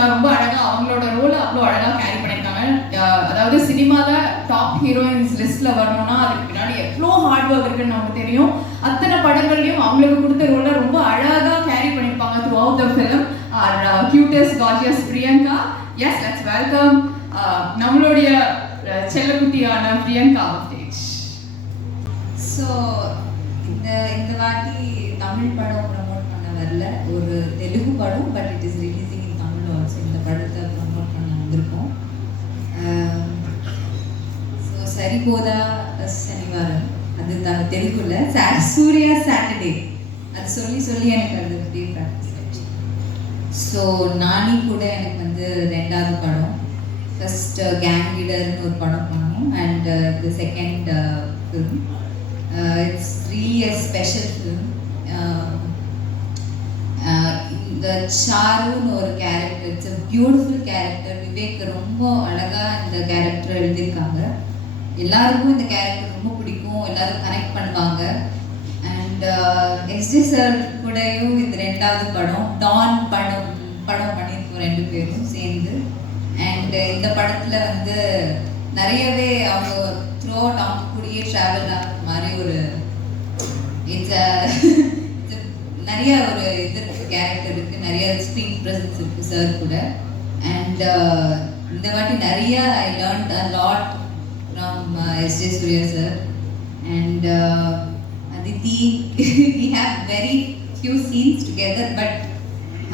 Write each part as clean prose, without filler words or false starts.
பிரியங்கா ரொம்ப அழகா அவங்களோட ரோலை அவ்வளோ அழகா கேரி பண்ணியிருக்காங்க. அதாவது சினிமாவில் டாப் ஹீரோயின்ஸ் லிஸ்ட்ல வரணும்னா அதுக்கு பின்னாடி எவ்வளோ ஹார்ட் ஒர்க் இருக்குன்னு நமக்கு தெரியும். அத்தனை படங்கள்லையும் அவங்களுக்கு கொடுத்த ரோலை ரொம்ப அழகா கேரி பண்ணியிருப்பாங்க throughout the film. Cutest gorgeous Priyanka. Yes, let's welcome நம்மளுடைய செல்லக்குட்டியான பிரியங்கா ஆன் ஸ்டேஜ். ஸோ இந்த வாட்டி தமிழ் படம் ப்ரமோட் பண்ண வரல, ஒரு தெலுங்கு படம், but it is releasing in Tamil also. இந்த படத்தை ப்ரமோட் பண்ண வந்திருக்கோம். ஸோ சரிபோதா சனிவாரம், அது தெலுங்குல சூர்யா சாட்டர்டே, அது சொல்லி சொல்லி எனக்கு அது அப்படியே ப்ராக்டிஸ் ஆச்சு. ஸோ நானி கூட எனக்கு வந்து 2வது படம். ஃபர்ஸ்ட் கேங் லீடர்னு ஒரு படம் பண்ணோம், and the second film. It's really a special film. இந்த சாருன்னு ஒரு character, it's a beautiful character. Vivek ரொம்ப அழகா இந்த கேரக்டர் எழுதியிருக்காங்க. எல்லாருக்கும் இந்த கேரக்டர் ரொம்ப பிடிக்கும், எல்லாரும் கனெக்ட் பண்ணுவாங்க. அண்ட் எஸ்ஜே சார் கூடயும் இந்த 2வது படம் டான் படம் பண்ணியிருக்கோம் 2 பேரும் சேர்ந்து. அண்ட் இந்த படத்தில் வந்து நிறையவே அவங்க த்ரூ அவுட் அவங்க கூடயே ட்ராவல் ஆகிற மாதிரி ஒரு நிறைய ஒரு இது இருக்குது, கேரக்டர் இருக்குது, நிறைய ஸ்க்ரீன் ப்ரெசன்ஸ் இருக்குது சார் கூட. அண்ட் இந்த வாட்டி நிறைய I learned a lot from SJ Suryah sir. And Aditi, we have very few scenes together but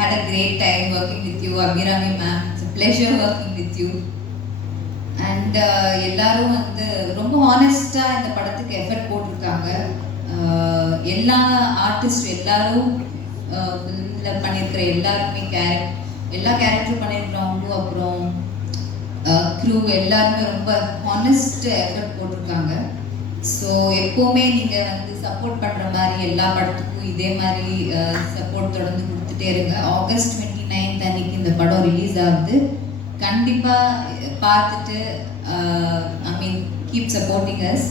had a great time working with you. Abhirami ma'am, it's a pleasure working with you. And எல்லாரும் வந்து ரொம்ப ஹானஸ்டாக இந்த படத்துக்கு effort போட்டிருக்காங்க. எல்லா artist எல்லாரும் ஃபிலிமில் பண்ணியிருக்கிற எல்லாருமே எல்லா கேரக்டரும் பண்ணியிருக்கிறவங்களும், அப்புறம் க்ரூ எல்லாருமே ரொம்ப ஹானஸ்ட் எஃபர்ட் போட்டிருக்காங்க. ஸோ எப்போவுமே நீங்கள் வந்து சப்போர்ட் பண்ணுற மாதிரி எல்லா படத்துக்கும் இதே மாதிரி சப்போர்ட் தொடர்ந்து கொடுத்துட்டே இருங்க. August 29 அன்னைக்கு இந்த படம் ரிலீஸ் ஆகுது. கண்டிப்பாக பார்த்துட்டு keep supporting us.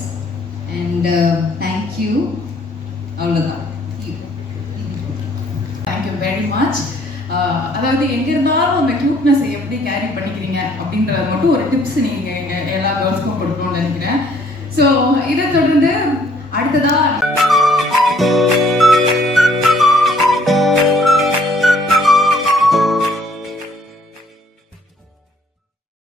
And thank you. அவ்வளோதான். Thank you very much. அதாவது எங்கே இருந்தாலும் அந்த க்யூட்னஸை எப்படி கேரி பண்ணிக்கிறீங்க அப்படின்றது மட்டும் ஒரு டிப்ஸ் நீங்கள் எல்லா கேர்ள்ஸ்க்கும் கொடுக்கணும்னு நினைக்கிறேன். ஸோ இதை தொடர்ந்து அடுத்ததாக